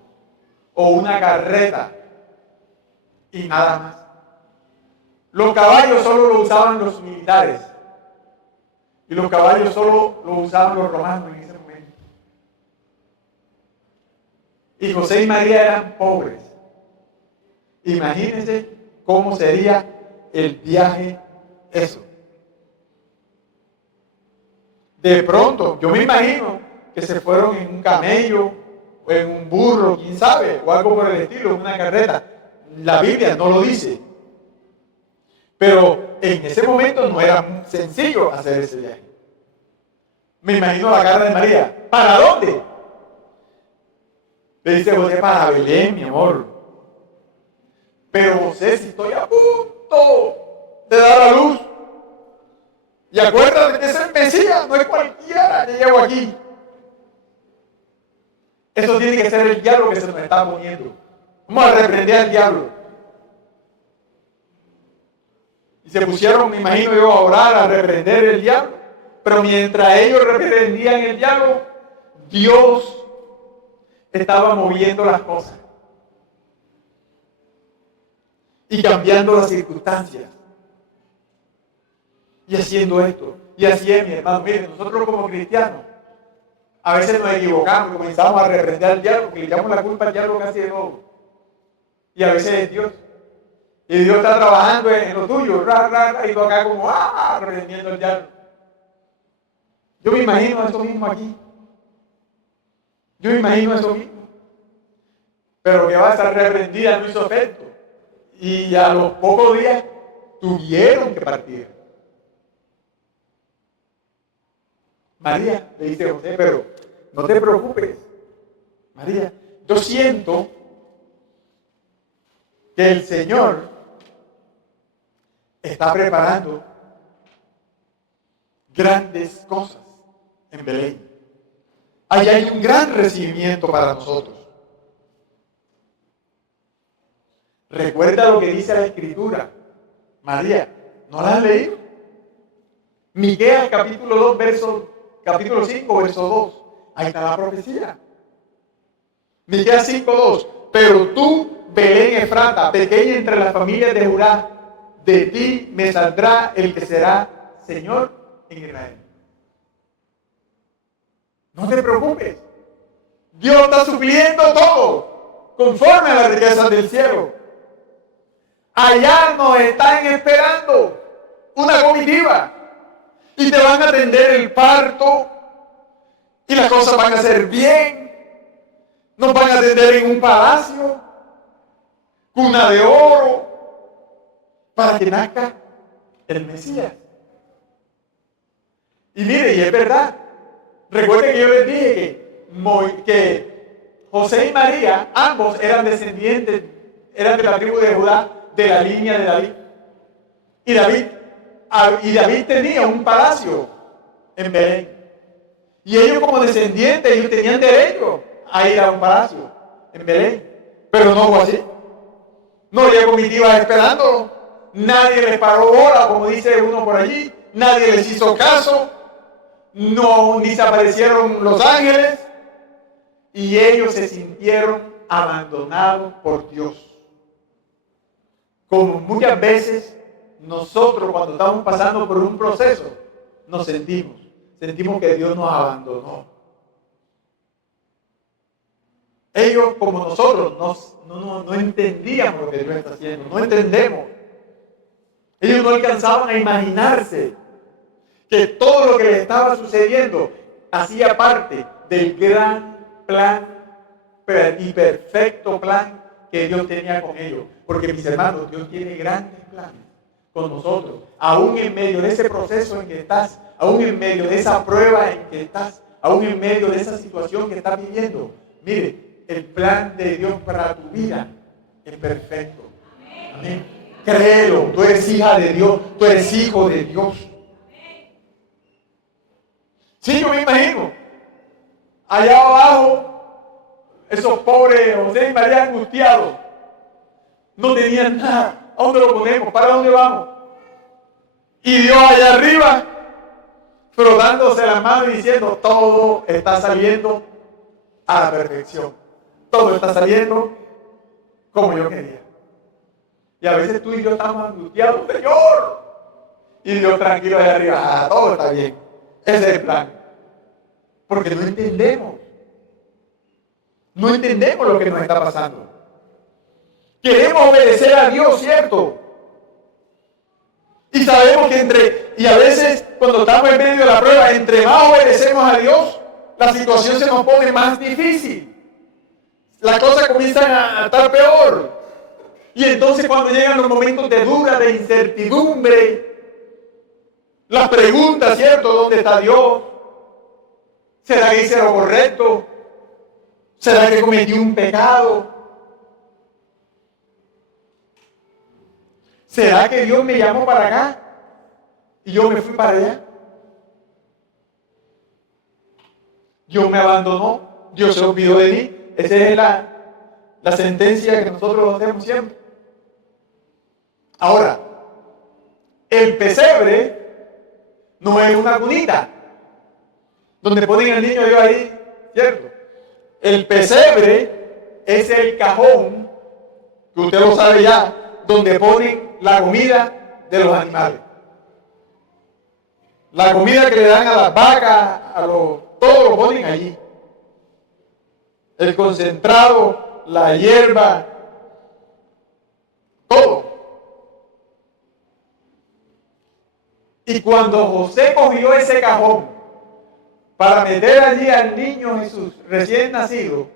o una carreta y nada más. Los caballos solo lo usaban los militares y los caballos solo lo usaban los romanos en ese momento. Y José y María eran pobres. Imagínense cómo sería el viaje eso. De pronto, yo me imagino que se fueron en un camello o en un burro, quién sabe, o algo por el estilo, en una carreta. La Biblia no lo dice. Pero en ese momento no era sencillo hacer ese viaje. Me imagino la cara de María. ¿Para dónde? Le dice José, para Belén, mi amor. Pero José, si estoy a punto de dar a luz. Y acuérdate que es el Mesías, no es cualquiera que llevo aquí. Eso tiene que ser el diablo que se nos está poniendo. Vamos a reprender al diablo. Y se pusieron, me imagino yo, a orar, a reprender el diablo. Pero mientras ellos reprendían el diablo, Dios estaba moviendo las cosas. Y cambiando las circunstancias. Y haciendo esto. Y así es, mi hermano. Miren, nosotros como cristianos, a veces nos equivocamos y comenzamos a reprender al diablo, porque le echamos la culpa al diablo casi de todo. Y a veces es Dios. Y Dios está trabajando en lo tuyo, y tú acá como, reprendiendo al diablo. Yo me imagino eso mismo aquí. Yo me imagino eso mismo. Pero que va a estar reprendida no hizo efecto. Y a los pocos días tuvieron que partir. María, le dice José, pero no te preocupes. María, yo siento que el Señor está preparando grandes cosas en Belén. Allá hay un gran recibimiento para nosotros. Recuerda lo que dice la Escritura. María, ¿no la has leído? Miqueas capítulo 5, verso 2. Ahí está la profecía. Miqueas 5:2. Pero tú, Belén Efrata, pequeña entre las familias de Judá, de ti me saldrá el que será Señor en Israel. No te preocupes. Dios está supliendo todo conforme a las riquezas del cielo. Allá nos están esperando una comitiva y te van a atender el parto y las cosas van a ser bien. Nos van a atender en un palacio, cuna de oro, para que nazca el Mesías. Y mire, y es verdad. Recuerden que yo les dije que José y María, ambos eran descendientes eran de la tribu de Judá, de la línea de David. Y David tenía un palacio en Belén. Y ellos como descendientes, ellos tenían derecho a ir a un palacio en Belén. Pero no fue así. No había comitiva esperándolo. Nadie les paró bola, como dice uno por allí. Nadie les hizo caso. No, ni se aparecieron los ángeles. Y ellos se sintieron abandonados por Dios. Como muchas veces nosotros cuando estamos pasando por un proceso, nos sentimos que Dios nos abandonó. Ellos, como nosotros, no entendíamos lo que Dios está haciendo, no entendemos. Ellos no alcanzaban a imaginarse que todo lo que les estaba sucediendo hacía parte del gran plan y perfecto plan que Dios tenía con ellos. Porque, mis hermanos, Dios tiene grandes planes con nosotros. Aún en medio de ese proceso en que estás, aún en medio de esa prueba en que estás, aún en medio de esa situación que estás viviendo. Mire, el plan de Dios para tu vida es perfecto. Amén. Créelo, tú eres hija de Dios, tú eres hijo de Dios. Sí, yo me imagino, allá abajo, esos pobres José y María angustiados, no tenían nada. ¿A dónde lo ponemos? ¿Para dónde vamos? Y Dios allá arriba, frotándose las manos y diciendo, todo está saliendo a la perfección. Todo está saliendo como yo quería. Y a veces tú y yo estamos angustiados, Señor. Y Dios tranquilo allá arriba, todo está bien. Ese es el plan. Porque no entendemos. No entendemos lo que nos está pasando. Queremos obedecer a Dios, ¿cierto? Y sabemos que y a veces cuando estamos en medio de la prueba, entre más obedecemos a Dios, la situación se nos pone más difícil. Las cosas comienzan a estar peor. Y entonces cuando llegan los momentos de duda, de incertidumbre, las preguntas, ¿cierto? ¿Dónde está Dios? ¿Será que hice lo correcto? ¿Será que cometí un pecado? ¿Será que Dios me llamó para acá y yo me fui para allá? Dios me abandonó, Dios se olvidó de mí. Esa es la sentencia que nosotros hacemos siempre. Ahora, el pesebre no es una cunita donde ponen al niño Dios ahí, ¿cierto? El pesebre es el cajón, que usted lo sabe ya, donde ponen la comida de los animales. La comida que le dan a las vacas, todo lo ponen allí. El concentrado, la hierba, todo. Y cuando José cogió ese cajón para meter allí al niño Jesús recién nacido,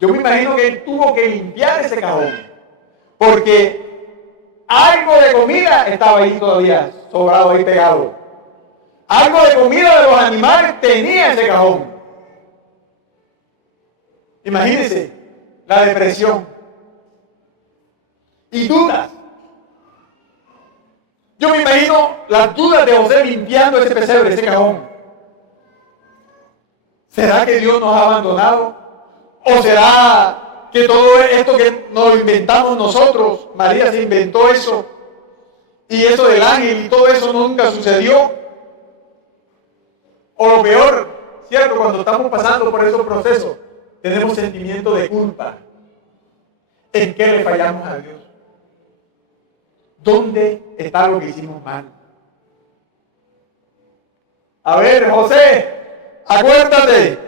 yo me imagino que él tuvo que limpiar ese cajón, porque algo de comida estaba ahí todavía, sobrado ahí pegado. Algo de comida de los animales tenía ese cajón. Imagínense la depresión y dudas. Yo me imagino las dudas de José limpiando ese pesebre, ese cajón. ¿Será que Dios nos ha abandonado? ¿O será que todo esto que nos inventamos nosotros, María se inventó eso, y eso del ángel y todo eso nunca sucedió? O lo peor, ¿cierto? Cuando estamos pasando por esos procesos, tenemos sentimiento de culpa. ¿En qué le fallamos a Dios? ¿Dónde está lo que hicimos mal? A ver, José, acuérdate,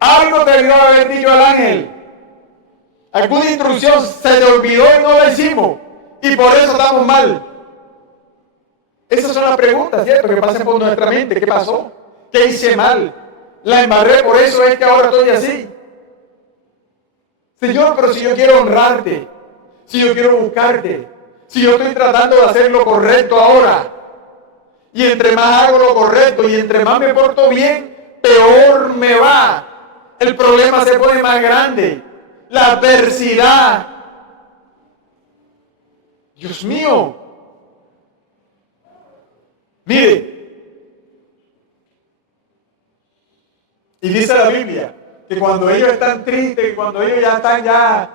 algo te debió haber dicho el ángel. Alguna instrucción se te olvidó y no la hicimos. Y por eso estamos mal. Esas son las preguntas, ¿cierto? Que pasan por nuestra mente. ¿Qué pasó? ¿Qué hice mal? La embarré, por eso es que ahora estoy así. Señor, pero si yo quiero honrarte, si yo quiero buscarte, si yo estoy tratando de hacer lo correcto ahora, y entre más hago lo correcto y entre más me porto bien, peor me va. El problema se pone más grande. La adversidad Dios mío. Mire, y dice la Biblia que cuando ellos están tristes, cuando ellos ya están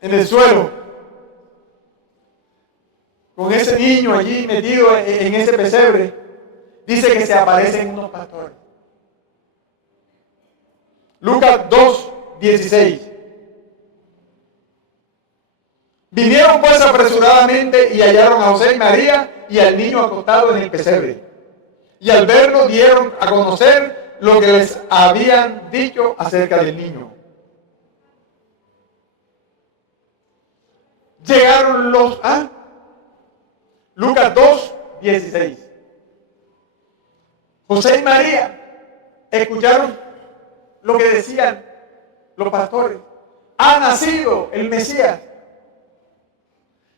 en el suelo, con ese niño allí metido en ese pesebre, dice que se aparecen unos pastores. Lucas 2:16. Vinieron pues apresuradamente y hallaron a José y María y al niño acostado en el pesebre. Y al verlo dieron a conocer lo que les habían dicho acerca del niño. Llegaron Lucas 2:16. José y María escucharon lo que decían los pastores. Ha nacido el Mesías.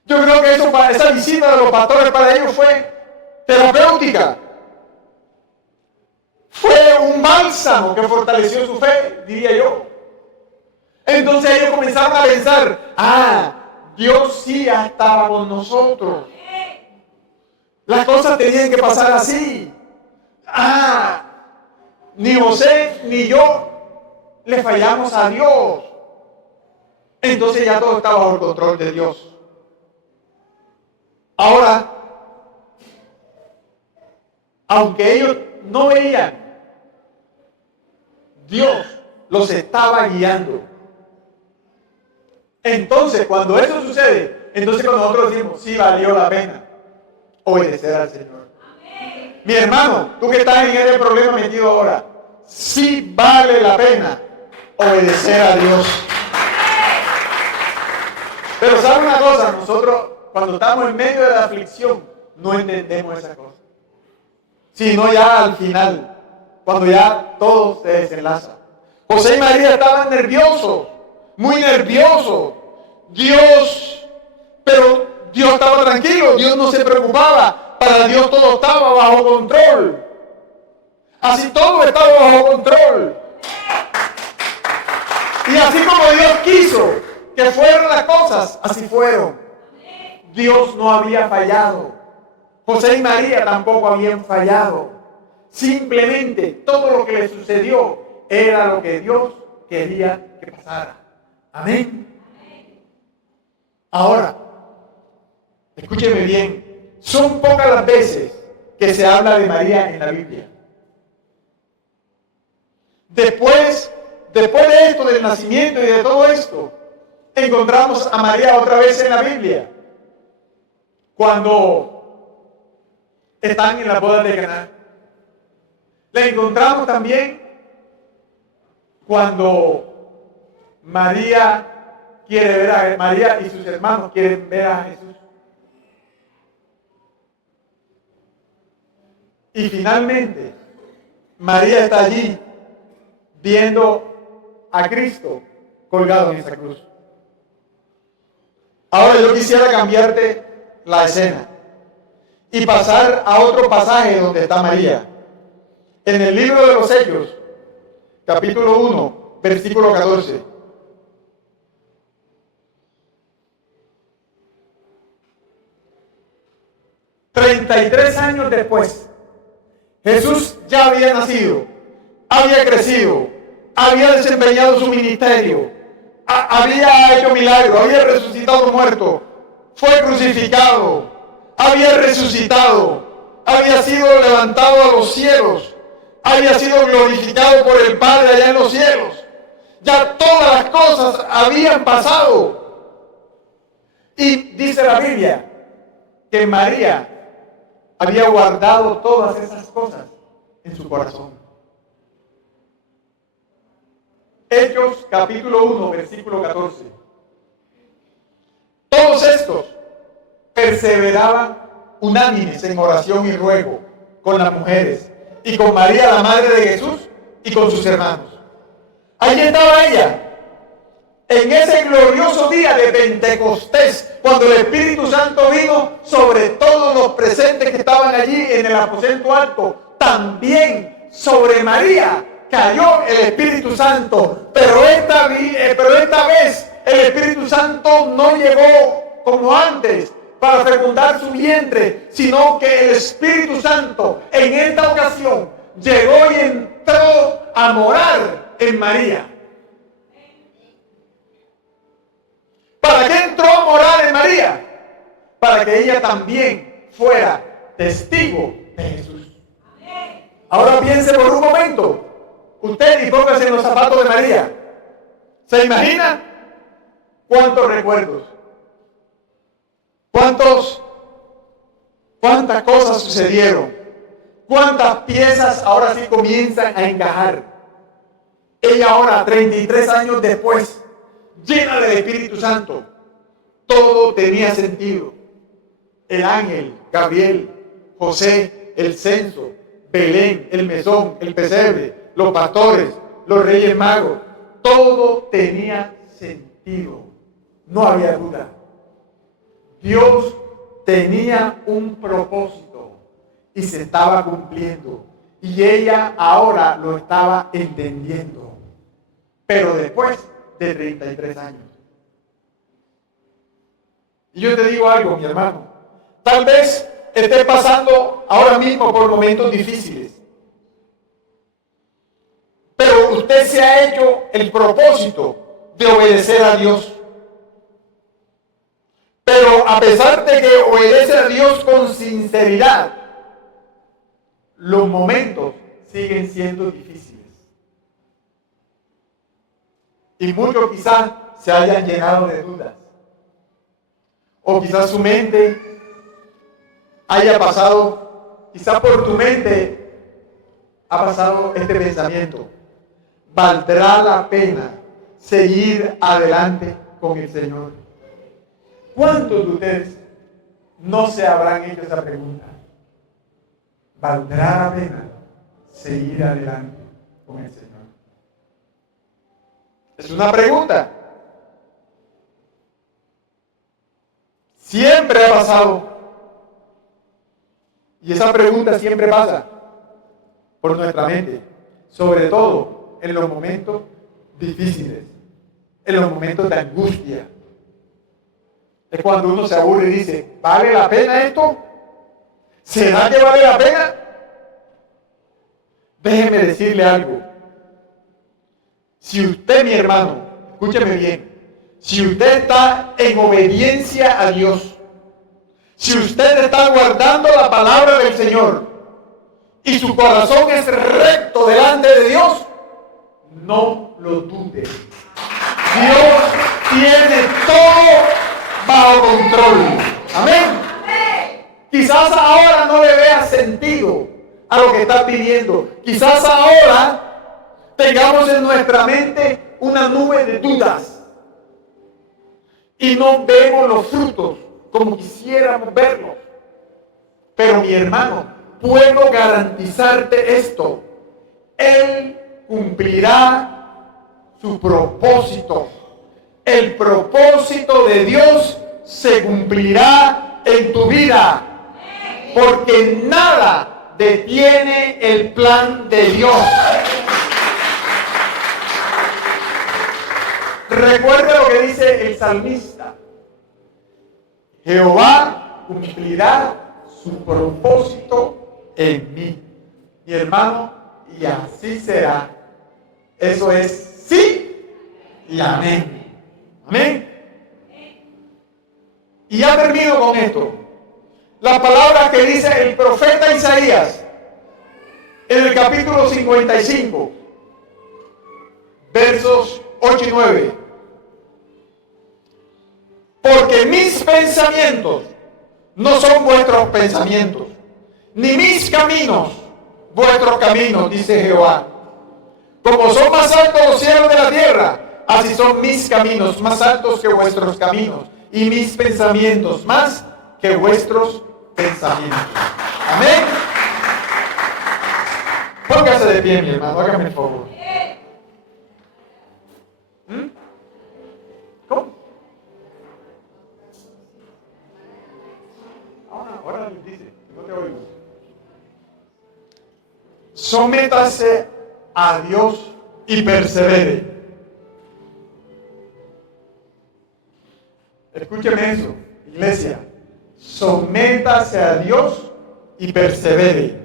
Yo creo que esa visita de los pastores para ellos fue terapéutica. Fue un bálsamo que fortaleció su fe, diría yo. Entonces ellos comenzaron a pensar, Dios sí estaba con nosotros. Las cosas tenían que pasar así. Ni José ni yo le fallamos a Dios. Entonces ya todo estaba bajo el control de Dios. Ahora, aunque ellos no veían, Dios los estaba guiando. Entonces, cuando eso sucede, entonces cuando nosotros decimos, sí valió la pena obedecer al Señor. Mi hermano, tú que estás en ese problema metido ahora, sí vale la pena obedecer a Dios. Pero ¿sabe una cosa? Nosotros, cuando estamos en medio de la aflicción, no entendemos esa cosa. Sino ya al final, cuando ya todo se desenlaza. José y María estaban nerviosos, muy nerviosos. Pero Dios estaba tranquilo, Dios no se preocupaba. Para Dios todo estaba bajo control. Así todo estaba bajo control. Y así como Dios quiso que fueran las cosas, así fueron. Dios no había fallado. José y María tampoco habían fallado. Simplemente todo lo que le sucedió era lo que Dios quería que pasara. Amén. Ahora, escúcheme bien. Son pocas las veces que se habla de María en la Biblia. Después de esto, del nacimiento y de todo esto, encontramos a María otra vez en la Biblia. Cuando están en la boda de Caná. La encontramos también cuando María y sus hermanos quieren ver a Jesús. Y finalmente, María está allí viendo a Cristo colgado en esa cruz. Ahora yo quisiera cambiarte la escena y pasar a otro pasaje donde está María. En el libro de los Hechos, capítulo 1, versículo 14. $33 años después, Jesús ya había nacido, había crecido, había desempeñado su ministerio, había hecho milagros, había resucitado muertos, fue crucificado, había resucitado, había sido levantado a los cielos, había sido glorificado por el Padre allá en los cielos. Ya todas las cosas habían pasado. Y dice la Biblia que María había guardado todas esas cosas en su corazón. Hechos capítulo 1, versículo 14. Todos estos perseveraban unánimes en oración y ruego con las mujeres y con María, la madre de Jesús, y con sus hermanos. Allí estaba ella, en ese glorioso día de Pentecostés, cuando el Espíritu Santo vino sobre todos los presentes que estaban allí en el aposento alto. También sobre María cayó el Espíritu Santo, pero esta vez El Espíritu Santo no llegó como antes para fecundar su vientre, sino que el Espíritu Santo en esta ocasión llegó y entró a morar en María. ¿Para qué entró a morar en María? Para que ella también fuera testigo de Jesús. Ahora piense por un momento, usted y póngase en los zapatos de María. ¿Se imagina cuántos recuerdos? ¿Cuántas cosas sucedieron? ¿Cuántas piezas ahora sí comienzan a encajar? Ella ahora, 33 años después, llena del Espíritu Santo, todo tenía sentido. El ángel, Gabriel, José, el censo, Belén, el mesón, el pesebre, los pastores, los reyes magos, todo tenía sentido. No había duda. Dios tenía un propósito y se estaba cumpliendo. Y ella ahora lo estaba entendiendo. Pero después de 33 años. Y yo te digo algo, mi hermano. Tal vez esté pasando ahora mismo por momentos difíciles. Pero usted se ha hecho el propósito de obedecer a Dios. Pero a pesar de que obedece a Dios con sinceridad, los momentos siguen siendo difíciles. Y muchos quizás se hayan llenado de dudas. O quizás su mente haya pasado, quizás por tu mente ha pasado este pensamiento. ¿Valdrá la pena seguir adelante con el Señor? ¿Cuántos de ustedes no se habrán hecho esa pregunta? ¿Valdrá la pena seguir adelante con el Señor? Es una pregunta. Siempre ha pasado. Y esa pregunta siempre pasa por nuestra mente, sobre todo en los momentos difíciles, en los momentos de angustia. Es cuando uno se aburre y dice, ¿vale la pena esto? ¿Será que vale la pena? Déjeme decirle algo. Si usted, mi hermano, escúcheme bien, si usted está en obediencia a Dios, si usted está guardando la palabra del Señor y su corazón es recto delante de Dios, no lo dude. Dios tiene todo bajo control. Amén. Quizás ahora no le veas sentido a lo que estás viviendo. Quizás ahora tengamos en nuestra mente una nube de dudas y no vemos los frutos como quisiéramos verlos. Pero mi hermano, puedo garantizarte esto: Él cumplirá su propósito. El propósito de Dios se cumplirá en tu vida, porque nada detiene el plan de Dios. Recuerda lo que dice el salmista: Jehová cumplirá su propósito en mí. Mi hermano, y así será. Eso es sí y amén. Amén. Y ya termino con esto. La palabra que dice el profeta Isaías en el capítulo 55, versos 8 y 9. Porque mis pensamientos no son vuestros pensamientos, ni mis caminos vuestros caminos, dice Jehová. Como son más altos los cielos de la tierra, así son mis caminos más altos que vuestros caminos, y mis pensamientos más que vuestros pensamientos. Amén. Póngase de pie, mi hermano, hágame el favor. ¿Cómo? Ahora les dice, no te oigo. Sométase a Dios y persevere. escúcheme eso, iglesia, sométase a Dios y persevere,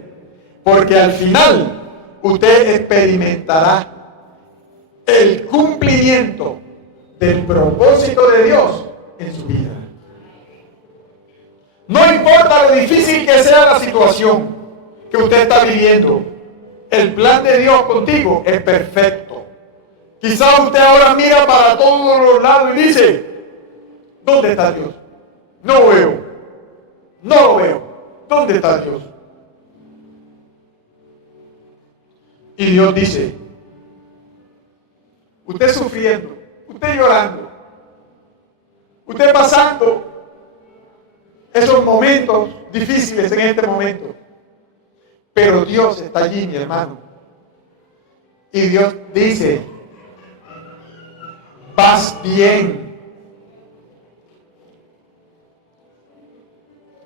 porque al final usted experimentará el cumplimiento del propósito de Dios en su vida. No importa lo difícil que sea la situación que usted está viviendo, el plan de Dios contigo es perfecto. Quizás usted ahora mira para todos los lados y dice, ¿dónde está Dios? No lo veo. No lo veo. ¿Dónde está Dios? Y Dios dice, usted sufriendo, usted llorando, usted pasando esos momentos difíciles en este momento, pero Dios está allí, mi hermano. Y Dios dice, vas bien.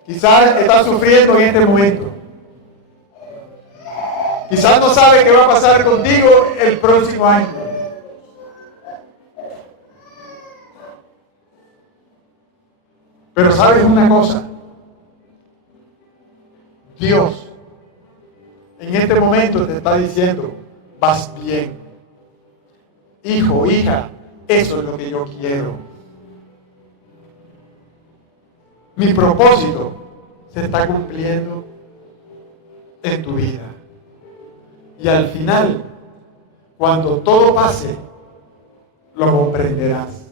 Quizás estás sufriendo en este momento. Quizás no sabe qué va a pasar contigo el próximo año. Pero sabes una cosa, Dios en este momento te está diciendo, vas bien. Hijo, hija, eso es lo que yo quiero. Mi propósito se está cumpliendo en tu vida. Y al final, cuando todo pase, lo comprenderás.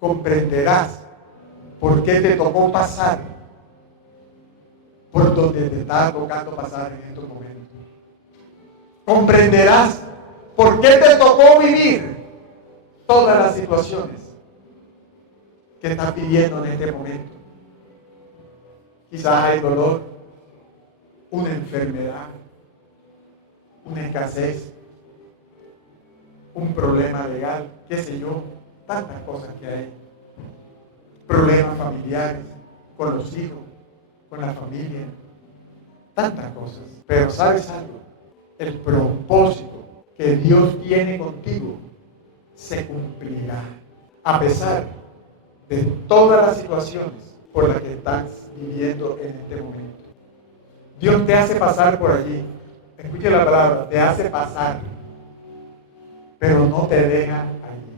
Comprenderás por qué te tocó pasar por donde te está tocando pasar en estos momentos. Comprenderás por qué te tocó vivir todas las situaciones que estás viviendo en este momento. Quizás hay dolor, una enfermedad, una escasez, un problema legal, qué sé yo, tantas cosas que hay. Problemas familiares, con los hijos, con la familia, tantas cosas. Pero ¿sabes algo? El propósito que Dios tiene contigo se cumplirá, a pesar de todas las situaciones por las que estás viviendo en este momento. Dios te hace pasar por allí. Escuche la palabra, te hace pasar, pero no te deja allí.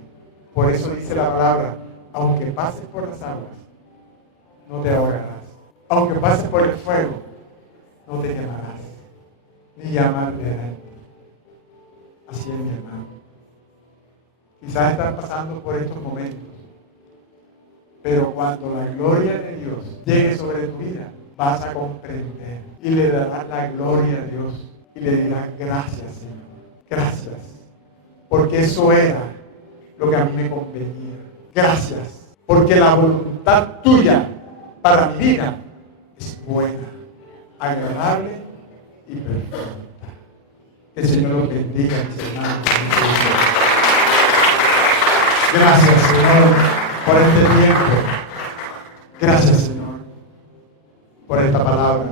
Por eso dice la palabra, aunque pases por las aguas, no te ahogarás. Aunque pases por el fuego, no te quemarás, ni llamas arderá. Así es, mi hermano. Quizás estás pasando por estos momentos, pero cuando la gloria de Dios llegue sobre tu vida, vas a comprender y le darás la gloria a Dios y le dirás, gracias, Señor, gracias, porque eso era lo que a mí me convenía. Gracias, porque la voluntad tuya para mi vida es buena, agradable y perfecta. Que el Señor los bendiga, mis hermanos. Gracias, Señor, por este tiempo. Gracias, Señor, por esta palabra.